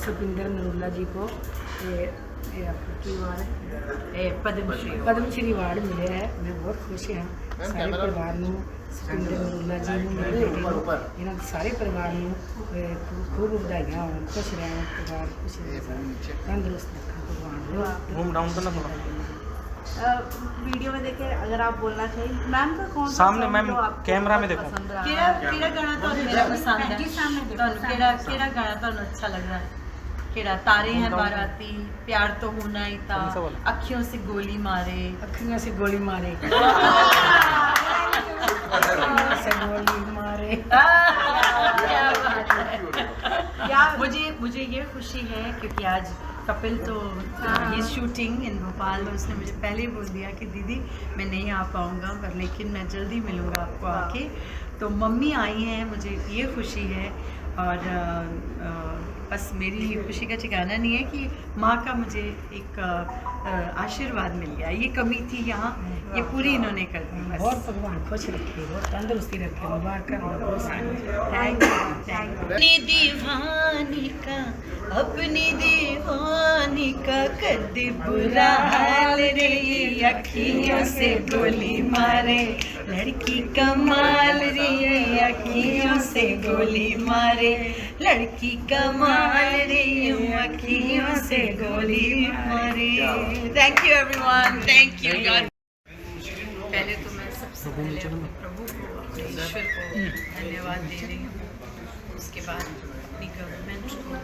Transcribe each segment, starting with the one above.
सुपिंदर नरूला जी को ये आपकी पद्मश्री अवार्ड मिले है। मैं बहुत खुश हाँ सारे परिवार ਨੂੰ सुपिंदर नरूला जी ਨੂੰ मेरे बेटे ਨੂੰ ਇਹਨਾਂ ਦੇ ਸਾਰੇ परिवार ਨੂੰ खूब ਵਧਾਈਆਂ ਹੋਣ। खुश रहना परिवार, खुश रहे, तंदुरुस्त रखा भगवान। घूम डाउन करना थोड़ा वीडियो में देखे अगर आप बोलना चाहिए मैम का कौन सा सामने song मैम जो आपको कैमरा में बहुत देखो। पसंद रहा? ਕਿਹੜਾ ਗਾਣਾ ਤੁਹਾਨੂੰ ਮੇਰਾ ਪਸੰਦ ਹੈ? ਕਿਹੜਾ ਗਾਣਾ ਤੁਹਾਨੂੰ ਅੱਛਾ ਲੱਗ रहा है? ਕਿਹੜਾ तारे हैं बाराती, प्यार तो होना ही था, अखियों से गोली मारे, अखियों से गोली मारे से गोली मारे। क्या बात है। मुझे ये खुशी है क्योंकि आज कपिल तो ये शूटिंग इन भोपाल में, उसने मुझे पहले ही बोल दिया कि दीदी मैं नहीं आ पाऊँगा पर लेकिन मैं जल्दी मिलूँगा आपको आके। तो मम्मी आई हैं, मुझे ये खुशी है। और बस मेरी खुशी का ठिकाना नहीं है कि माँ का मुझे एक आशीर्वाद मिल गया। ये कमी थी यहाँ, ये पूरी इन्होंने कर दी। बहुत भगवान खुश रखे, बहुत तंदुरुस्ती रखे, मुबारक बहुत सारी। Thank you. अपनी दीवानी का अपनी दीवानी का कद बुरा हाल रे, अखियों से गोली मारे लड़की कमाल रे, अखियों से गोली मारे लड़की कमाल रे, अखियों से गोली मारे। Thank you everyone, thank you God. पहले तो मैं सबसे पहले अपने प्रभु को, अपने ईश्वर को धन्यवाद दे रही हूँ। उसके बाद अपनी गवर्नमेंट को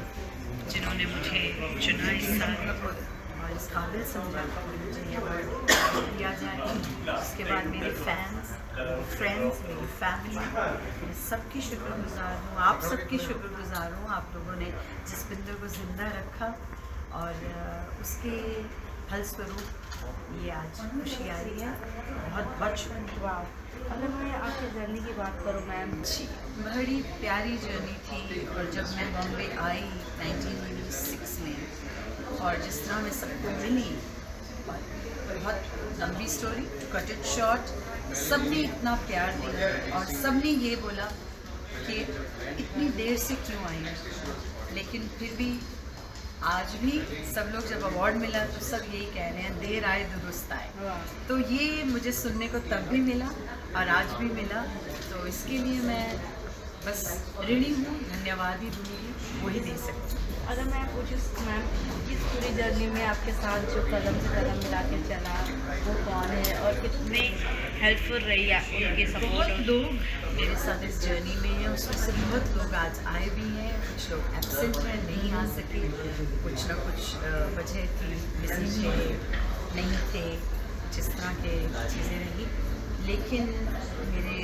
जिन्होंने मुझे चुना इस साल और इस काबिल समझा कि मुझे ये अवार्ड दिया जाए। उसके बाद मेरे फैंस, फ्रेंड्स, मेरी फैमिली, मैं सबकी शुक्रगुजार हूँ, आप सबकी शुक्रगुजार हूँ। आप लोगों ने जसविंदर को ज़िंदा रखा और उसके फलस्वरूप ये आज खुशी आ रही है। बहुत बहुत शुक्रिया। अगर मैं आपकी जर्नी की बात करूँ मैम, जी बड़ी प्यारी जर्नी थी। और जब मैं बॉम्बे आई 1986 में और जिस तरह मैं सबको मिली, और बहुत लंबी स्टोरी, कट इट शॉर्ट, सब ने इतना प्यार दिया और सब ने ये बोला कि इतनी देर से क्यों आई हो। लेकिन फिर भी आज भी सब लोग जब अवार्ड मिला तो सब यही कह रहे हैं देर आए दुरुस्त आए। तो ये मुझे सुनने को तब भी मिला और आज भी मिला। तो इसके लिए मैं बस ऋणी हूँ, धन्यवाद ही दूँगी, वही दे सकती हूँ। अगर मैं पूछूँ मैम, इस पूरी जर्नी में आपके साथ जो कदम से कदम मिला के चला वो कौन है और कितने हेल्पफुल रही है उनके सपोर्ट? बहुत लोग मेरे साथ इस जर्नी में हैं, उसमें से बहुत लोग आज आए भी हैं, कुछ लोग एब्सेंट हैं, नहीं आ सके, कुछ ना कुछ वजह थी, बिजी थे, नहीं थे, जिस तरह के चीज़ें रही। लेकिन मेरे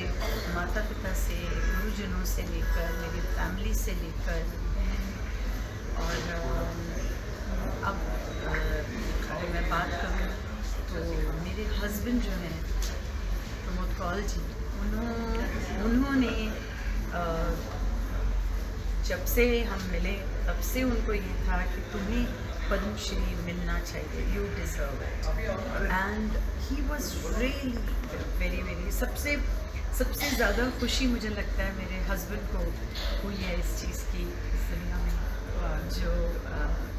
माता पिता से, गुरुजनों से लेकर, मेरी फैमिली से लेकर, और अब अगर मैं बात करूँ तो मेरे हस्बैंड जो हैं प्रमोद कौल जी, उन्होंने जब से हम मिले तब से उनको ये था कि तुम्हें पद्मश्री मिलना चाहिए, you deserve it. And he was really very very, सबसे ज़्यादा खुशी मुझे लगता है मेरे हस्बैंड को हुई है इस चीज़ की, इस दुनिया में, जो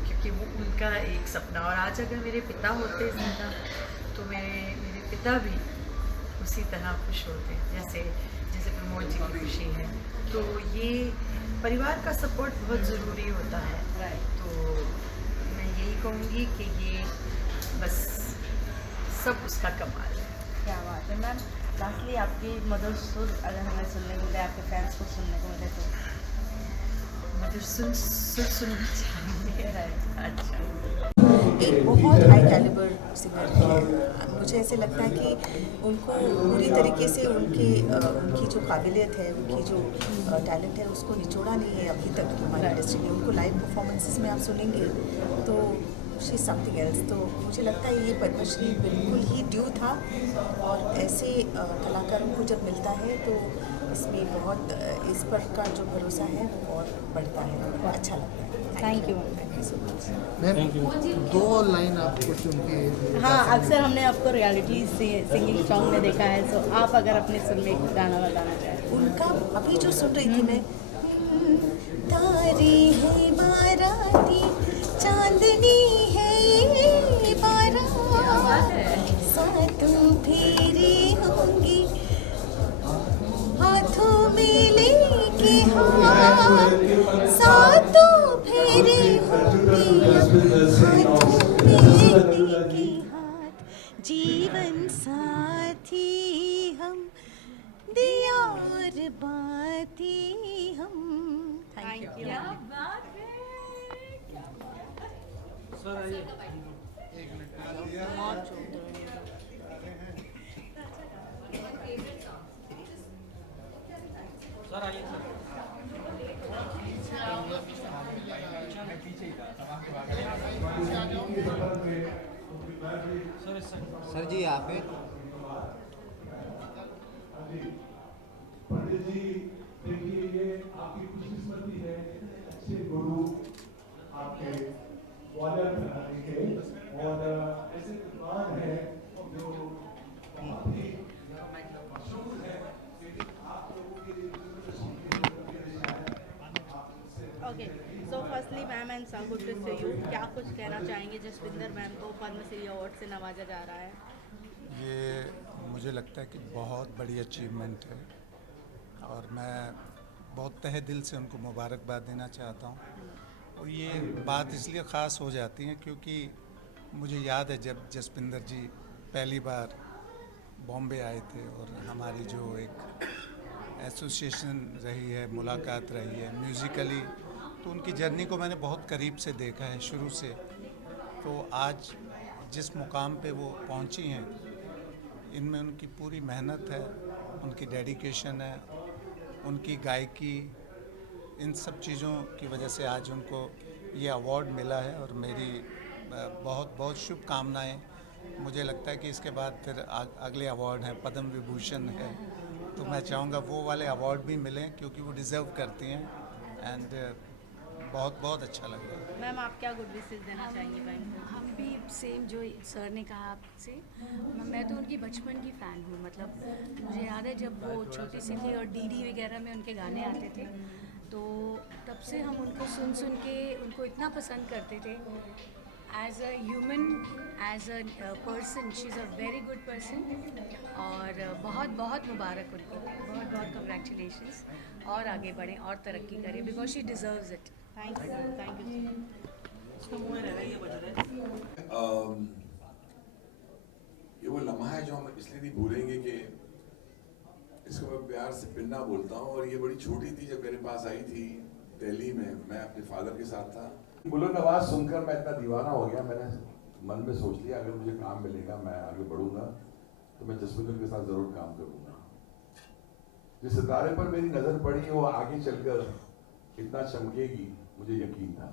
क्योंकि वो उनका एक सपना। और आज अगर मेरे पिता होते ज़िंदा तो मेरे पिता भी उसी तरह खुश होते जैसे प्रमोद जी की खुशी है। तो ये परिवार का सपोर्ट बहुत ज़रूरी होता है। तो मैं यही कहूँगी कि ये बस सब उसका कमाल है। क्या बात है मैम। लास्टली आपकी मधुर सुर अगर हमें सुनने को मिले, आपके फैंस को सुनने को मिले तो मधुर सुनना चाहिए। अच्छा, एक बहुत हाई कैलिबर सिंगर है। मुझे ऐसे लगता है कि उनको पूरी तरीके से उनकी जो काबिलियत है, उनकी जो टैलेंट है, उसको निचोड़ा नहीं है अभी तक हमारी इंडस्ट्री में। उनको लाइव परफॉर्मेंसेस में आप सुनेंगे तो शी समथिंग एल्स। तो मुझे लगता है ये पद्मश्री बिल्कुल ही ड्यू था। और ऐसे कलाकारों को जब मिलता है तो इसमें बहुत इस पर का जो भरोसा है वो और बढ़ता है, बहुत अच्छा लगता है। Thank you so much. Ma'am, 2 line आपको चुन के। हाँ, अक्सर हमने आपको रियलिटी से सिंगिंग सॉन्ग में देखा है, तो आप अगर अपने सुन में एक गाना बताना चाहें। उनका अभी जो सुन रही थी मैं, सितारे हैं बाराती, चांदनी है ये बारात, सातों फेरे होंगे हाथों में लेके हाथ, सातों फेरे होंगे हाथों में लेके हाथ, जीवन साथी हम, दिया और बाती हम। Thank you. सर जी यहाँ पे पंडित जी देखिए, ये आपकी खुशकिस्मती है, अच्छे गुरु आपके ग्वालियर घराने के, और ऐसे विद्वान हैं जो बहुत ही मशहूर है, लेकिन आप लोगों के okay, so firstly ma'am and sir, good to see you. क्या कुछ कहना चाहेंगे जसविंदर मैम को पद्मश्री अवार्ड से नवाजा जा रहा है? ये मुझे लगता है कि बहुत बड़ी अचीवमेंट है और मैं बहुत तहे दिल से उनको मुबारकबाद देना चाहता हूँ। और ये बात इसलिए ख़ास हो जाती है क्योंकि मुझे याद है जब जसविंदर जी पहली बार बॉम्बे आए थे और हमारी जो एक एसोसिएशन रही है, मुलाकात रही है म्यूज़िकली, तो उनकी जर्नी को मैंने बहुत करीब से देखा है शुरू से। तो आज जिस मुकाम पे वो पहुंची हैं, इनमें उनकी पूरी मेहनत है, उनकी डेडिकेशन है, उनकी गायकी, इन सब चीज़ों की वजह से आज उनको ये अवार्ड मिला है। और मेरी बहुत बहुत शुभकामनाएं। मुझे लगता है कि इसके बाद फिर अगले अवार्ड हैं, पद्म विभूषण है, तो मैं चाहूँगा वो वाले अवार्ड भी मिलें क्योंकि वो डिज़र्व करती हैं। एंड बहुत बहुत अच्छा लग रहा है। मैम आप क्या गुड विशेस देना चाहेंगी बहन को? हम भी सेम जो सर ने कहा आपसे, मैं तो उनकी बचपन की फ़ैन हूँ। मतलब मुझे याद है जब वो छोटी सी थी और डीडी वगैरह में उनके गाने आते थे, तो तब से हम उनको सुन के उनको इतना पसंद करते थे। As a human, as a person, she is a very good person. और बहुत बहुत मुबारक उनको, बहुत बहुत कंग्रेचुलेशंस। और आगे बढ़ें और तरक्की करें, because she deserves it. Thank you. ये वो लम्हा है जो हम इसलिए नहीं भूलेंगे कि इसको मैं प्यार से पिन्ना बोलता हूँ। और ये बड़ी छोटी थी जब मेरे पास आई थी दिल्ली में, मैं अपने फादर के साथ था। बुलंद आवाज सुनकर मैं इतना दीवाना हो गया, मैंने मन में सोच लिया अगर मुझे काम मिलेगा, मैं आगे बढ़ूंगा तो मैं जसविंदर के साथ जरूर काम करूंगा। जिस सितारे पर मेरी नजर पड़ी वो आगे चलकर इतना चमकेगी, मुझे यकीन था।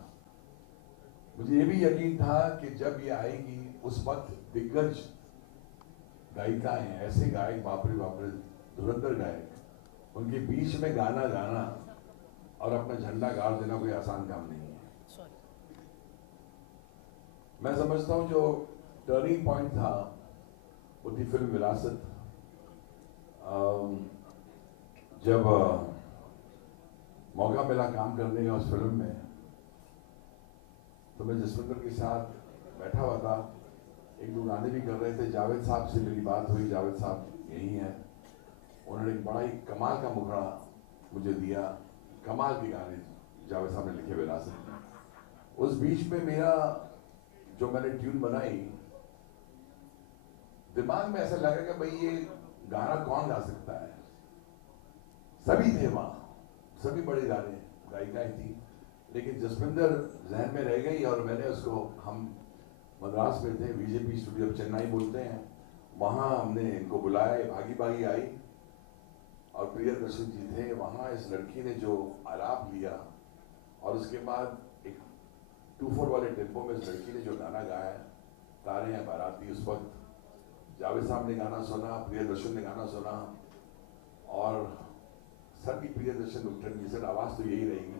मुझे ये भी यकीन था कि जब ये आएगी उस वक्त दिग्गज गायिकाएं, ऐसे गायक, बापरे बापरे, धुरंधर गायक, उनके बीच में गाना गाना और अपना झंडा गाड़ देना कोई आसान काम नहीं है। मैं समझता हूं जो टर्निंग पॉइंट था वो थी फिल्म विरासत। जब मौका मिला काम करने का उस फिल्म में, तो मैं जसविंदर के साथ बैठा हुआ था, एक दो गाने भी कर रहे थे। जावेद साहब से मेरी बात हुई, जावेद साहब यही हैं, उन्होंने एक बड़ा ही कमाल का मुखड़ा मुझे दिया, कमाल के गाने जावेद साहब ने लिखे विरासत में। उस बीच में मेरा जो मैंने ट्यून बनाई, दिमाग में ऐसा लगा कि भाई ये गाना कौन गा सकता है। सभी थे वहां, सभी बड़े गाने गायिकाएं थी, लेकिन जसविंदर जहन में रह गई। और मैंने उसको, हम मद्रास में थे, बीजेपी स्टूडियो, चेन्नई बोलते हैं, वहां हमने इनको बुलाया, भागी भागी आई और प्रियदर्शन जी थे वहां। इस लड़की ने जो आलाप लिया और उसके बाद एक 2/4 वाले टेम्पो में इस लड़की ने जो गाना गाया, तारे हैं बाराती, उस वक्त जावेद साहब ने गाना सुना, प्रियदर्शन ने गाना सुना और सभी प्रियदर्शन उठन की सर आवाज तो यही रहेगी।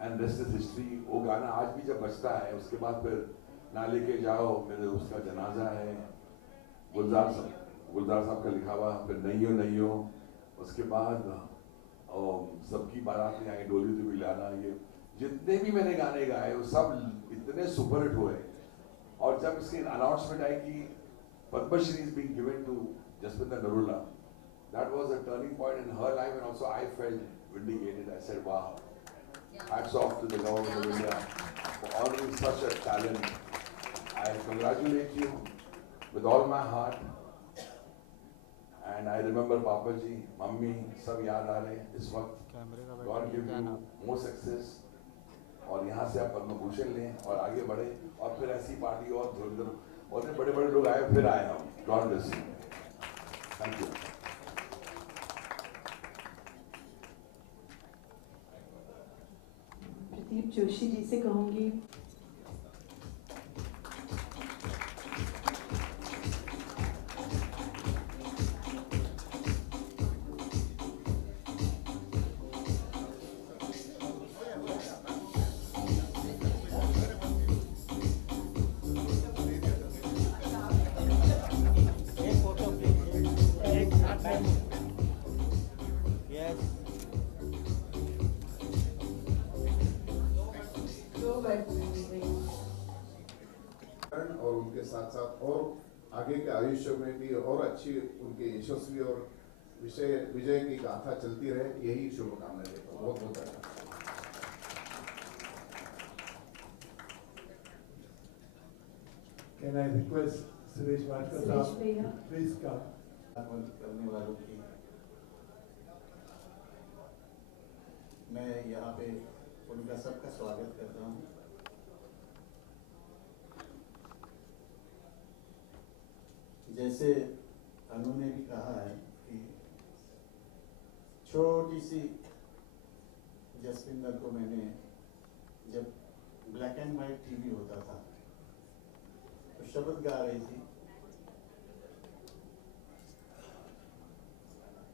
And rest is history. वो गाना आज भी जब बजता है, उसके बाद फिर ना लेके जाओ मेरे उसका जनाजा है, गुलजार साहब का लिखा हुआ, फिर नहीं हो, उसके बाद और सबकी बारात में आई, डोली डोली लाना, ये जितने भी मैंने गाने गाए वो सब इतने सुपरहिट हुए। और जब इसकी अनाउंसमेंट आई कि Padma Shri is being given to Jaswinder Narula, that was a turning point in her life, and also I felt vindicated. I said, wow, hats off to the government of India for honoring such a talent. I congratulate you with all my heart. And I remember Papa ji, Mummy, सब याद आ रहे हैं इस वक्त। God give you more success, और यहाँ से आप पद्म भूषण लें और आगे बढ़े, और फिर ऐसी पार्टी और धुरंधर और बड़े बड़े लोग आए, फिर आए हम। God bless you. Thank you. Pradeep Joshi ji से कहूँगी। और उनके साथ साथ और आगे के आयुष्य में भी और अच्छी उनके यशस्वी और विजय की गाथा चलती रहे, यही शुभकामनाएं देता हूँ। बहुत बहुत धन्यवाद। Can I request Suresh Wadkar साहब प्लीज का करने वालों की मैं यहाँ पे उनका सबका स्वागत करता हूँ। जैसे अनु ने भी कहा है कि छोटी सी जसविंदर को मैंने जब ब्लैक एंड वाइट टीवी होता था तो शब्द गा रही थी,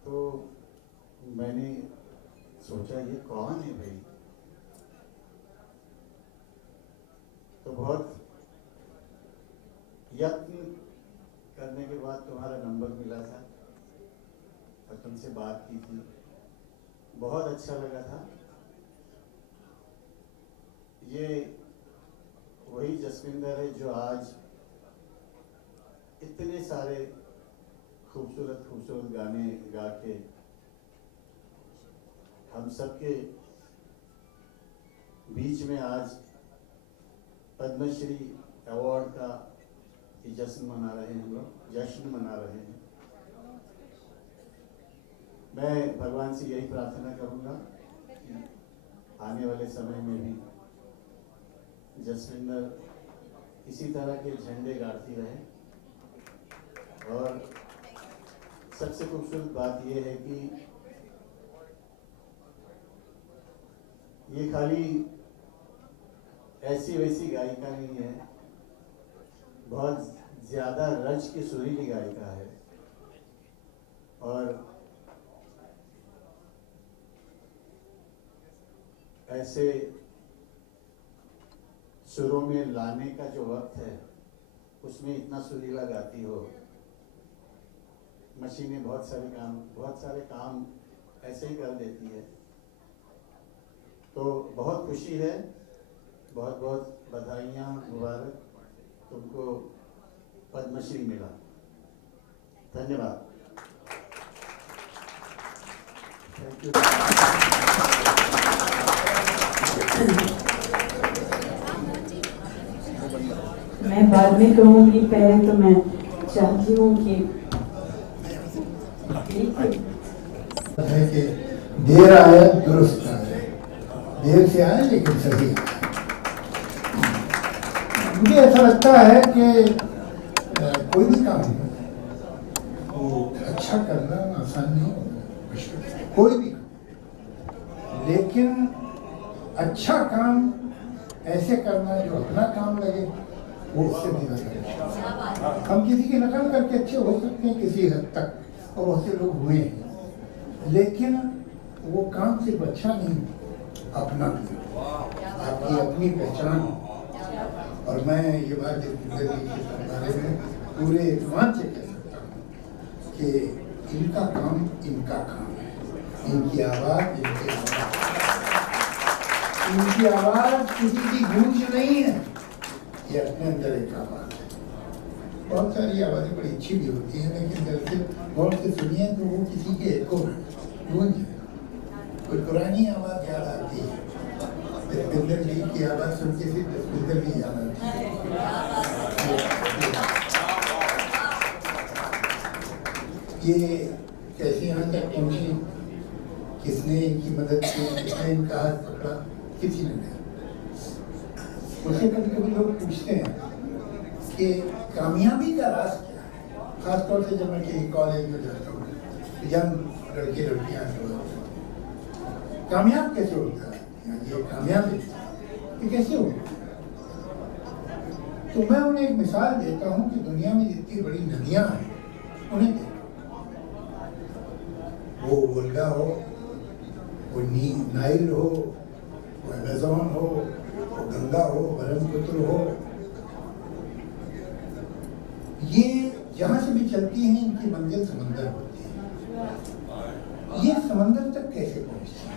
तो मैंने सोचा ये कौन है भाई, तो बहुत यत्न करने के बाद तुम्हारा नंबर मिला था और तुमसे बात की थी, बहुत अच्छा लगा था। ये वही जसविंदर है जो आज इतने सारे खूबसूरत खूबसूरत गाने गा के हम सबके बीच में आज पद्मश्री अवार्ड का जश्न मना रहे हैं, हम लोग जश्न मना रहे हैं। मैं भगवान से यही प्रार्थना करूंगा कि आने वाले समय में भी जसविंदर इसी तरह के झंडे गाड़ती रहे। और सबसे खूबसूरत बात यह है कि ये खाली ऐसी वैसी गायिका नहीं है, बहुत ज्यादा रज की सुरीली गायिका है और ऐसे सुरों में लाने का जो वक्त है उसमें इतना सुरीला गाती हो। मशीनें बहुत सारे काम ऐसे ही कर देती है, तो बहुत खुशी है। बहुत बहुत बधाइयाँ, मुबारक, तुमको पद्मश्री मिला। धन्यवाद। Thank you. मैं बाद में कहूँगी, पहले तो मैं चाहती हूँ कि देर आया दुरुस्त आया, देर से आया लेकिन सही आया। मुझे ऐसा लगता है कि कोई भी काम वो अच्छा करना आसान नहीं होता, कोई भी काम, लेकिन अच्छा काम ऐसे करना जो अपना काम लगे, वो उससे भी अच्छा। हम किसी की नकल करके अच्छे हो सकते हैं किसी हद तक, और बहुत से लोग हुए हैं, लेकिन वो काम सिर्फ अच्छा नहीं, अपना आपकी अपनी पहचान। और मैं ये बात जिंदगी के बारे में पूरे एतमाद से कह सकता हूँ कि इनका काम है, इनकी आवाज किसी की गूंज नहीं है, ये अपने अंदर एक आवाज है। बहुत सारी आवाजें बड़ी अच्छी भी होती हैं, लेकिन जब गौर से सुनिए तो वो किसी के एको गूंज है। कोई पुरानी आवाज याद आती है, जसविंदर जी की आवाज सुन के सिर्फ जसविंदर जी याद आती है। ये कैसे यहाँ तक पहुँची, किसने इनकी मदद की, किसने इनका हाथ पकड़ा, किसी ने नहीं। मुझसे कभी कभी लोग पूछते हैं कि कामयाबी का राज क्या है, खासतौर से जब मैं किसी कॉलेज में जाता हूँ, यंग लड़के लड़कियाँ कामयाब कैसे होता है, ये कामयाब ये कैसे होता है? तो मैं उन्हें एक मिसाल देता हूँ कि दुनिया में जितनी बड़ी नदियाँ हैं उन्हें देखो, वो वोल्गा हो, वो नाइल हो, वो अमेज़न हो, वो गंगा हो, ब्रह्मपुत्र हो, ये जहाँ से भी चलती हैं इनकी मंजिल समंदर होती है। ये समंदर तक कैसे पहुँचती है?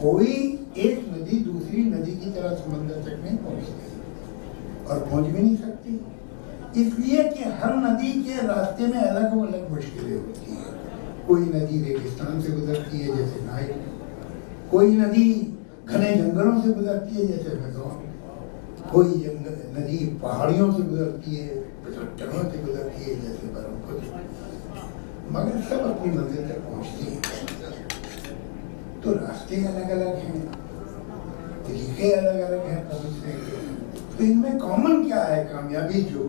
कोई एक नदी दूसरी नदी की तरह समंदर तक नहीं पहुँचती और पहुँच भी नहीं सकती, इसलिए कि हर नदी के रास्ते में अलग अलग मुश्किलें होती हैं। कोई नदी रेगिस्तान से गुजरती है जैसे नाइल, कोई नदी घने जंगलों से गुजरती है जैसे अमेज़न, कोई नदी पहाड़ियों से गुजरती है, पचड़ों से गुजरती है जैसे ब्रह्मपुत्र, मगर सब अपनी मंजिल तक पहुँचती है। तो रास्ते अलग अलग हैं, तरीके अलग अलग हैं पहुँचने के, तो इनमें कॉमन क्या है? कामयाबी जो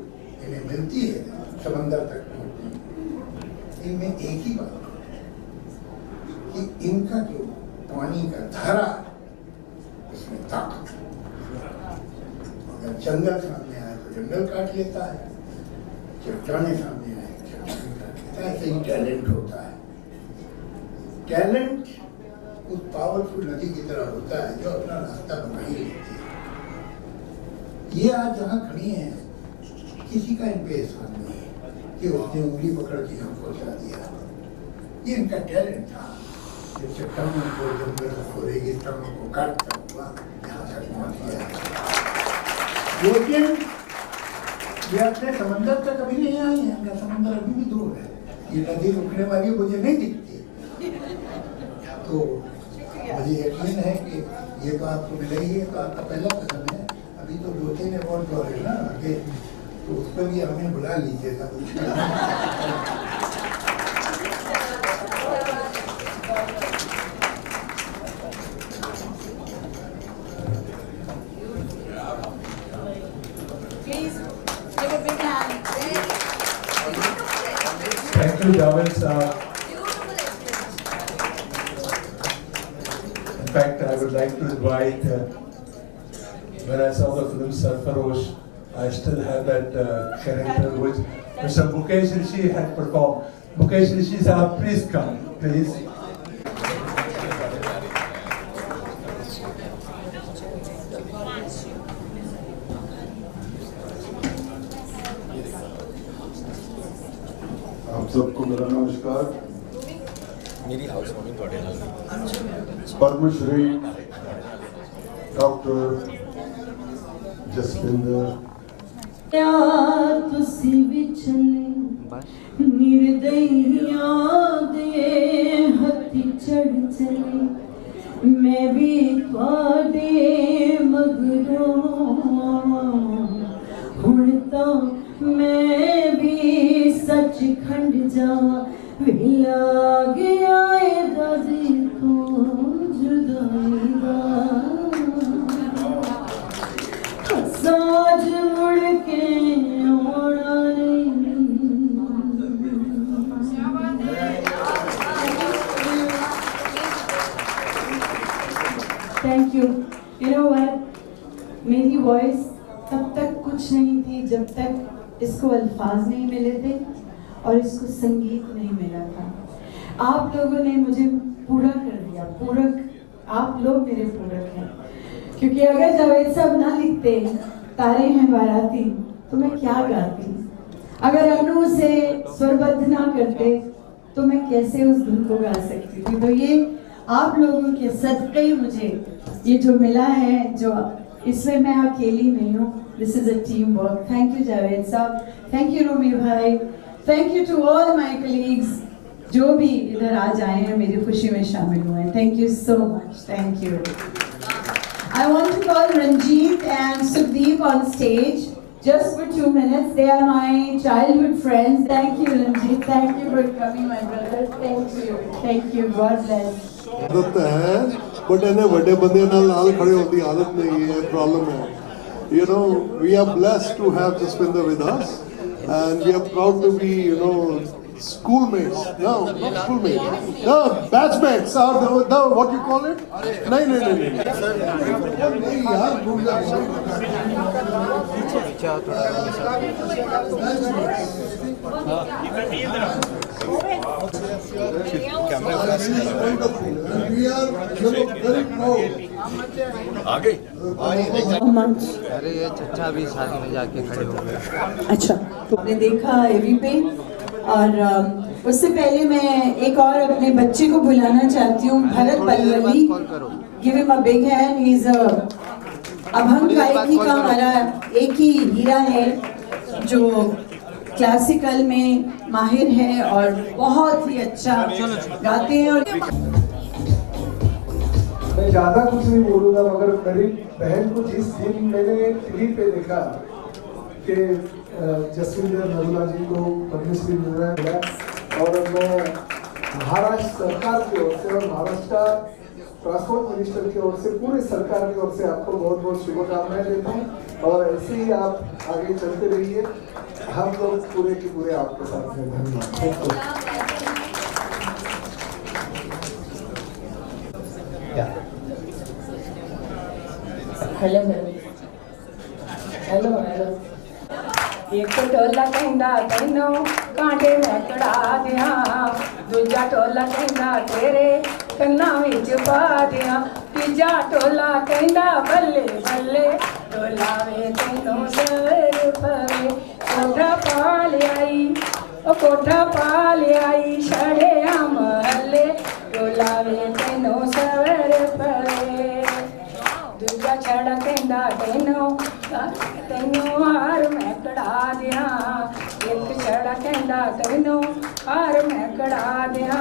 इन्हें मिलती है समंदर तक पहुँचने, इनमें एक ही बात कि इनका जो पानी का धारा उसमें ताकत, अगर जंगल सामने आए तो जंगल काट लेता है, चट्टाने सामने आए चट्टाने काट लेता है। ऐसे ही टैलेंट होता है। टैलेंट उस पावरफुल नदी की तरह होता है जो अपना रास्ता बना ही लेती है। ये आज जहाँ खड़ी हैं किसी का इन पे एहसान नहीं है कि उसने उंगली पकड़ के यहाँ पहुँचा दिया, ये इनका टैलेंट था। चट्टानों को, जंगलों को, रेगिस्तानों को काटता हुआ यहाँ तक पहुँच गया। लेकिन ये अपने समंदर तक कभी नहीं आई है, अपना समंदर अभी भी दूर है, ये नदी रुकने वाली मुझे नहीं दिखती। तो मुझे यकीन है कि ये तो आपको मिलेगी, ये तो आपका पहला कदम है। अभी तो 2-3 अवार्ड और है ना आगे, तो उस पर भी हमें बुला लीजिएगा। Thank you, Javed sir. In fact, I would like to invite, when I saw the film Sarfarosh, I still have that character which Mr. Mukesh Rishi had performed. Mukesh Rishi sir, please come, please. आप सबको मेरा नमस्कार। मेरी house warming थोड़े नाल Padmashri doctor Jaswinder तुसी विचले निर्दयिया दे हथी चढ़ चले, मैं भी थोड़े मगरों हुण तो मैं भी सचखंड जावा, विला गया दादी तो जुदाई दा साज मुड़ के आना नहीं। Thank you. You know what, मेरी वॉइस तब तक कुछ नहीं थी जब तक इसको अल्फाज नहीं मिले थे और इसको संगीत नहीं मिला था। आप लोगों ने मुझे पूरा कर दिया, पूरक, आप लोग मेरे पूरक हैं। क्योंकि अगर जावेद साहब ना लिखते तारे हैं बाराती तो मैं क्या गाती, अगर अनु से स्वरबद्ध ना करते तो मैं कैसे उस धुन को गा सकती थी। तो ये आप लोगों के सदक़े ही मुझे ये जो मिला है, जो इसमें मैं अकेली नहीं हूँ, this is a team work. Thank you Javed साहब, थैंक यू रोमी भाई, thank you to all my colleagues जो भी इधर आज आए हैं, मेरी खुशी में शामिल हुए हैं। Thank you so much, thank you. I want to call Ranjit and Sukhdeep on stage just for 2 minutes. They are my childhood friends. Thank you, Ranjit. Thank you for coming, my brother. Thank you. Thank you. God bless. आदत है but इन्हें बड़े बंदे नाल खड़े होने की आदत नहीं है, प्रॉब्लम है। You know, we are blessed to have Jaspinder with us and we are proud to be, you know, schoolmates. No, not schoolmates. No, batchmates are the what you call it? नहीं यार भूल आगे अरे ये चचा भी साथ में जाके खड़े हो गए। अच्छा, तो आपने देखा एवी पे, और उससे पहले मैं एक और अपने बच्चे को बुलाना चाहती हूँ, Bharat Palvali. Give him a big hand. He is abhang गायकी का हमारा एक ही हीरा है जो क्लासिकल में माहिर है और बहुत ही अच्छा गाते हैं। और मैं ज़्यादा कुछ नहीं बोलूँगा, मगर मेरी बहन को जिस दिन मैंने टीवी पे देखा कि जसविंदर नरूला जी को पद्मश्री मिल रहा है, और मैं महाराष्ट्र सरकार की ओर से और महाराष्ट्र ट्रांसपोर्ट मिनिस्टर की ओर से, पूरे सरकार की ओर से आपको बहुत बहुत शुभकामनाएं देता हूँ। और ऐसे ही आप आगे चलते रहिए, हम लोग पूरे के पूरे आपके साथ हैं। धन्यवाद। Hello hello hello. एक टोला कहंदा तैनों कांटे में कड़ा दिया, दूजा टोला कहंदा तेरे कन्ना विच पा दिया, तीजा टोला कहंदा बल्ले बल्ले टोला वे तैनों सवेर पवे, कोठा पा लियाई ओ कोठा पा लियाई छड़े महले, टोला वे तैनों सवेर पवे। दूजा छड़ा कहंदा तैनों हार मैं कड़ा दिया, एक छड़ा कहंदा तैनों हार मैं कड़ा दिया,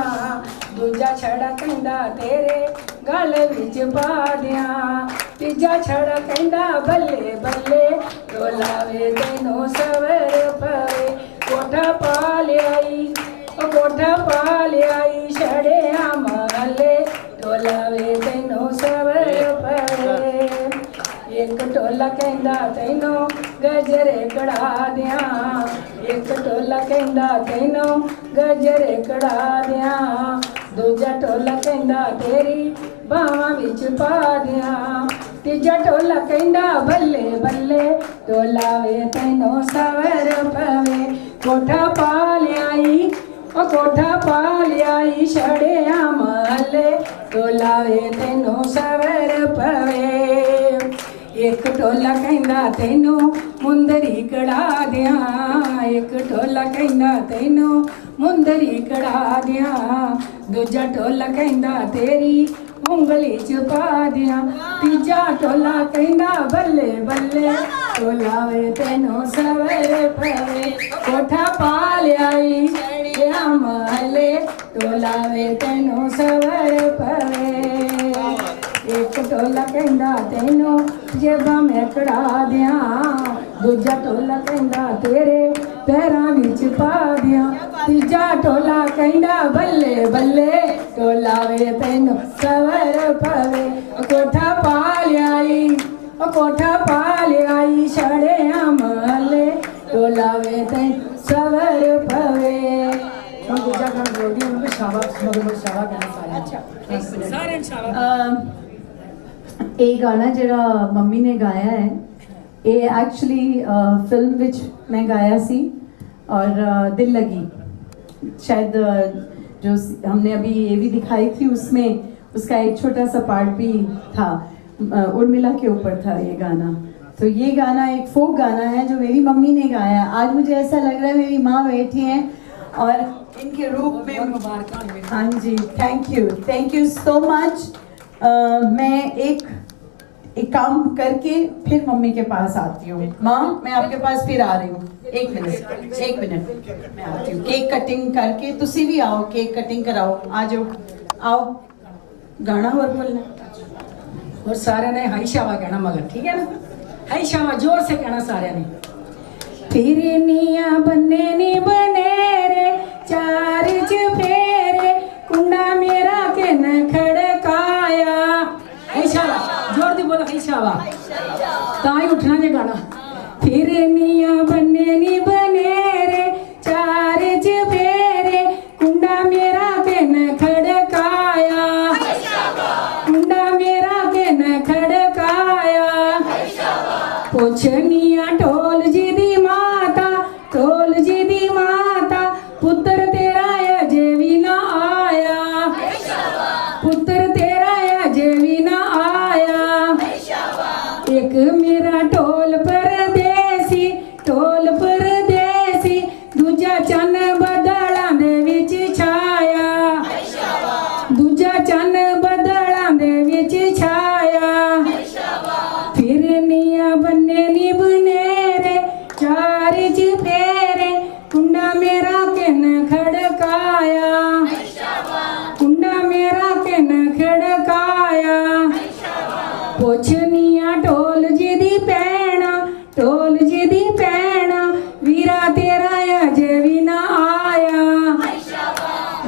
दूजा छड़ा कहंदा तेरे गल विच पा दिया, तीजा छड़ा कहंदा बल्ले बल्ले टोला वे तैनों सवेर पवे, कोठा पा लियाई ओ कोठा पा लियाई छड़े महले, टोला वे तैनों सवेर पवे। एक टोला कहंदा तैनों गजरे कड़ा दिया, एक टोला कहंदा तैनों गजरे कड़ा दिया, दूजा टोला कहंदा तेरी बावां विच पा दिया, तीजा टोला कहंदा बल्ले बल्ले टोला वे तैनों सवेर पवे, कोठा पा लियाई ओ कोठा पा लियाई छड़े महले, टोला वे तैनों सवेर पवे। एक टोला कहंदा तैनों मुंदरी कड़ा दिया, एक टोला कहंदा तैनों मुंदरी कड़ा दिया, दूजा टोला कहंदा तेरी उंगली च पा दिया, तीजा टोला कहंदा बल्ले बल्ले टोला वे तैनों सवेर पवे, कोठा पा लियाई महले, टोला वे तैनों सवेर पवे। एक टोला कहंदा तैनों जेबा में कड़ा दिया, दूजा टोला कहंदा तेरे पैरां विच पा दिया, तीजा टोला कहंदा बल्ले बल्ले टोला वे तैनों सवेर पवे, कोठा पा लियाई ओ कोठा पा लियाई छड़े महले, टोला वे तैनों सवेर पवे। हम दूजा गाना बोल दिया, उनको शाबाश मगर शाबाश गाना सारे शाबाश। ਇਹ ਗਾਣਾ ਜਿਹੜਾ ਮੰਮੀ ਨੇ ਗਾਇਆ ਹੈ, ਇਹ एक्चुअली फिल्म ਵਿੱਚ मैं गाया सी, और दिल लगी शायद जो हमने अभी ये भी दिखाई थी उसमें उसका एक छोटा सा पार्ट भी था, उर्मिला के ऊपर था ये गाना। तो ये गाना एक फोक गाना है जो मेरी मम्मी ने गाया। आज मुझे ऐसा लग रहा है मेरी माँ बैठी हैं और इनके रूप में हाँ जी, थैंक यू सो मच। मैं एक काम करके फिर मम्मी के पास आती हूँ। माँ, मैं आपके पास फिर आ रही हूँ। एक मिनट मैं आती हूँ। केक कटिंग करके तुसी भी आओ, केक कटिंग कराओ। आ जाओ, आओ। गाना और बोलना और सारे ने हाई शावा कहना मगर, ठीक है ना? हाई शावा जोर से कहना सारे ने। फिर निया बने नी बने रे, चार चफेरे, कुंडा मेरा के न खड़काया। हाई शावा जोर दी बोलो, हाई शावा ताई उठना जे गाना। फिर निया बने नी बने रे, चार चफेरे, कुंडा मेरा के न खड़काया, कुंडा मेरा के न खड़काया। पोछनिया ढोल जी दी माता, ढोल जी दी माता, पुत्र तेरा अजे भी ना आया, पुत्र तेरा अजे भी ना आया। एक मेरा ढोल परदेसी, ढोल परदेसी, दूजा चन बदलां दे विच छाया, दूजा चन बदलां दे विच छाया। फिर निया बने नी बनेरे, चार चफेरे, कुंडा मेरा किन खड़काया, कुंडा मेरा किन खड़काया। पोछनिया ढोल जी दी भैणा, ढोल जी दी भैणा, वीरा तेरा अजे भी ना आया,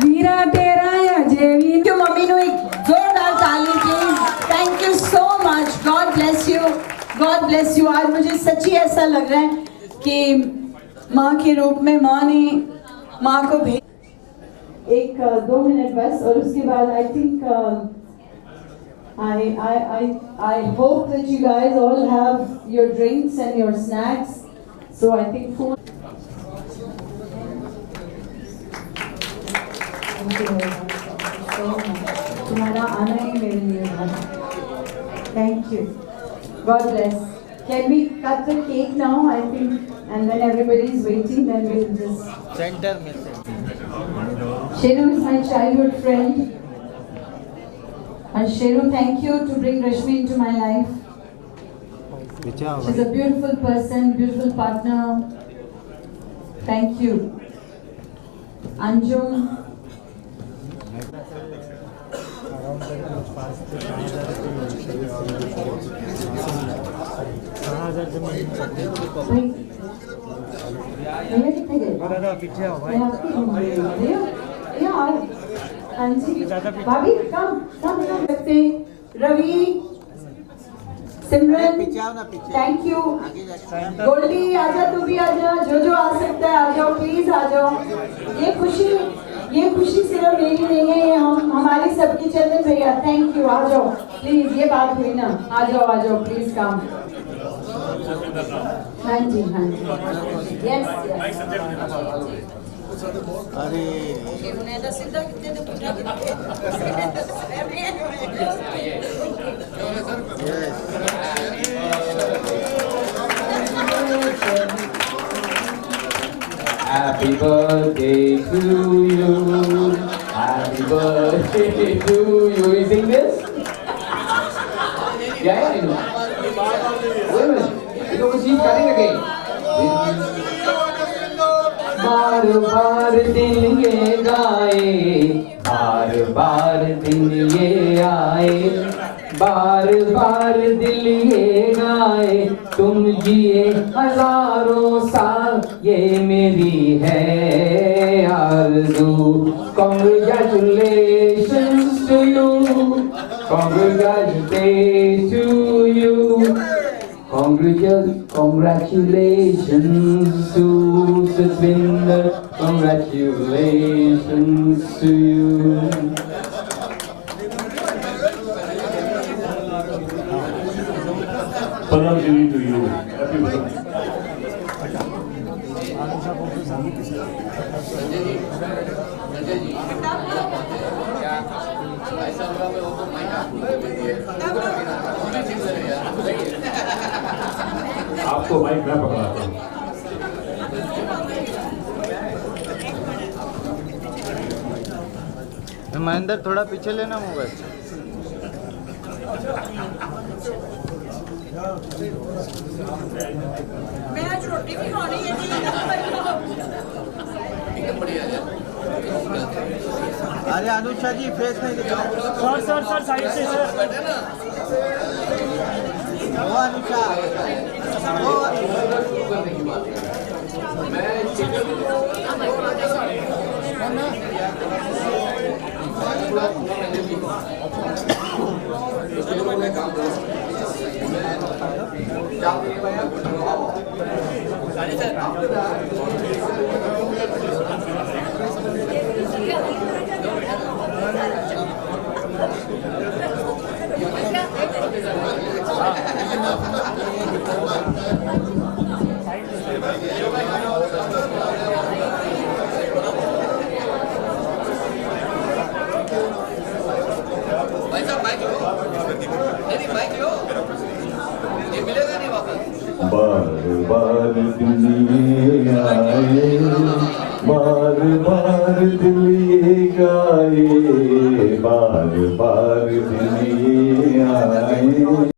वीरा तेरा अजे भी। क्यों मम्मी नु एक जोरदार ताली please. Thank you so much. God bless you, God bless you. आज मुझे सच्ची ऐसा लग रहा है कि माँ के रूप में माँ को भेज। एक 2 मिनट बस, और उसके बाद I think I hope that you guys all have your drinks and your snacks. So I think food. Thank you very much. So much. तुम्हारा आना ही मेरे लिए बहुत। Thank you. God bless. Can we cut the cake now? I think, and then everybody is waiting. Then we'll just. Centre में Shenu is my childhood friend. And Shenu, thank you to bring Rashmi into my life. She's a beautiful person, beautiful partner. Thank you. Anjum. भैया कितने गए? हाँ जी, भाभी कम सकते। रवि, सिमरन, thank you. Goldy आजा, तू भी आजा, जो आ सकता है आ जाओ, प्लीज आ जाओ। ये खुशी सिर्फ मेरी नहीं है, ये हमारी सबकी। चंदन भैया थैंक यू, आ जाओ प्लीज। ये बात हुई ना, आ जाओ प्लीज कम। हाँ जी, यस। अरे Happy birthday to you. Happy birthday to you. You sing this? Yeah, I know. Wait a minute. Because she's cutting again. बार बार दिन ये गाए, बार बार दिन ये आए, बार बार दिल ये गाए, तुम जिए हजारों साल, ये मेरी है आरज़ू। Congratulations to you, congratulations to you, congratulations to Satvinder, congratulations to you. Patanjali to you. Happy birthday. आपको माइक मैं पकड़ाता हूँ। महेंद्र थोड़ा पीछे लेना मोबाइल। मैं आज रोटी भी खानी है अरे अनुषा जी फेस नहीं दिखाओ। सर साइड से सर। वो अनुषा बार बार दिल आए, बार बार दिल